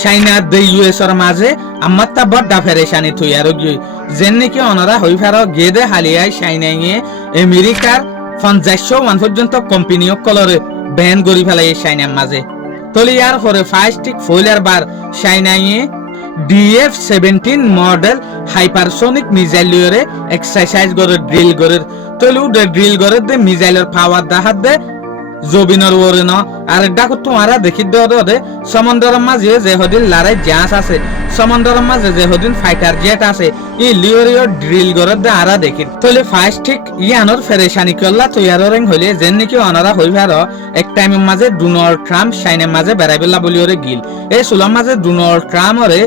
চাইনা দে ইউএসর মাঝে আমাত্তা বড্ডা ফেরেশানি থুই আর গিয়ে যেন নাকি অনারা হই ফার গেদে হালিয়ায় চাইনাইয়ে আমেরিকার 50 পর্যন্ত কোম্পানি কলরে ব্যান করি ফেলাই চাইনার মাঝে তলি ইয়ার পরে ফাস্টিক ফয়লার বার চাইনাইয়ে DF-17 মডেল হাইপারসোনিক মিসাইল লিওরে এক্সারসাইজ করে ড্রিল করে তলু ড্রিল করে দে মিসাইলের পাওয়ার দাহাত দে জবিনর ওরে ন আর ডাকু তোমারা দেখি দে সমুদ্রের মাঝে যে হদিন লড়াই জাহাজ আছে সমুদ্রের মাঝে যে হদিন ফাইটার জেট আছে ই লিওরিও ড্রিল করে দে আরা দেখি তলে ফার্স্ট ঠিক ইয়ানোর ফেরেশানি করলা তৈয়ারং হইলে যেন নাকি অনারা হইভার এক টাইমের মাঝে ডোনাল্ড ট্রাম্প চাইনার মাঝে বেড়াইবেলা বলিওরে গিল এই সুলার মাঝে ডোনাল্ড ট্রাম্পরে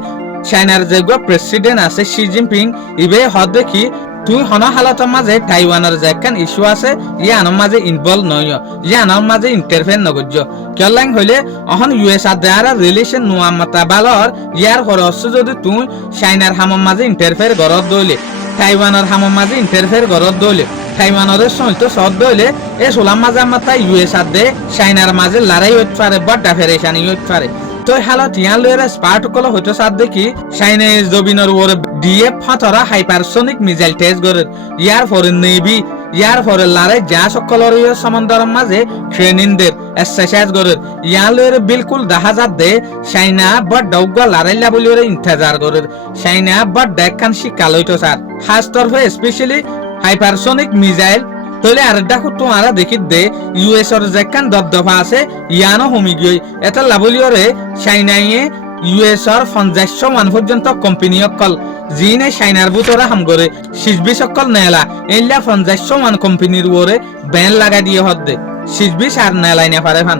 চাইনার যে প্রেসিডেন্ট আছে শি জিনপিং ইবে হদ দেখি তুই হন হালতের মাঝে টাইওয়ানের যে একখান ইস্যু আছে ইয়ানোর মাঝে ইনভলভ নয় ইয়ানোর মাঝে ইন্টারফেয়ার নগর্য কেলাং হইলে অহন ইউএস আর দেয়ার রিলেশন নোয়ামতা বালর ইয়ার খরচ যদি তুই চাইনার হামর মাঝে ইন্টারফেয়ার গরত দইলে টাইওয়ানের হামর মাঝে ইন্টারফেয়ার গরত দইলে টাইওয়ানের সহিত সদ দইলে এ সোলার মাঝে মাতা ইউএস আর দে চাইনার মাঝে লড়াই হইতে পারে বড্ডা ফেরেশানি হইতে পারে তো হালত ইয়ান লয়ের স্পার্ট কল হইতো সাদ দেখি চাইনিজ জবিনর ওরে DF-17 হাইপারসোনিক মিসাইল টেস্ট করে ইয়ার পরে নেভি ইয়ার পরে লড়াই যা সকলের সমুদ্রের মাঝে ট্রেনিং দের এক্সারসাইজ করে ইয়ান লয়ের বিলকুল দাহাজাত দে চাইনা বড্ডা উগ্র লড়াইলা বলি ওরে ইন্তজার করে চাইনা বড্ডা একখান শিকাল হইতো স্যার খাস তরফে স্পেশালি হাইপারসোনিক মিসাইল তলে আর দেখো তোমারা দেখি দে ইউএস এর যেখান দবদবা আছে ইয়ানো হমি গই এটা লাবলিওরে চাইনাইয়ে ইউএস এর 50 পর্যন্ত কোম্পানি অকল জিনে চাইনার বুতরা হাম করে 20 অকল নেলা এলা 50 কোম্পানির ওরে ব্যান লাগা দিয়ে হদ দে 20 আর নেলাই না পারে ফান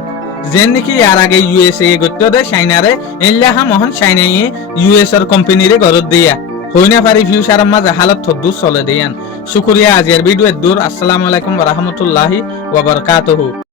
যেন নাকি আর আগে ইউএসএ গত্য দে চাইনারে এলা হাম হন চাইনাইয়ে ইউএস এর কোম্পানিরে গরত দিয়া হইনা পারি ফিউচার মাঝে হালত থদ্দু চলে দেয়ান শুকরিয়া আজির ভিডিও দূর আসসালামু আলাইকুম ওয়া রাহমাতুল্লাহি ওয়া বারাকাতুহু।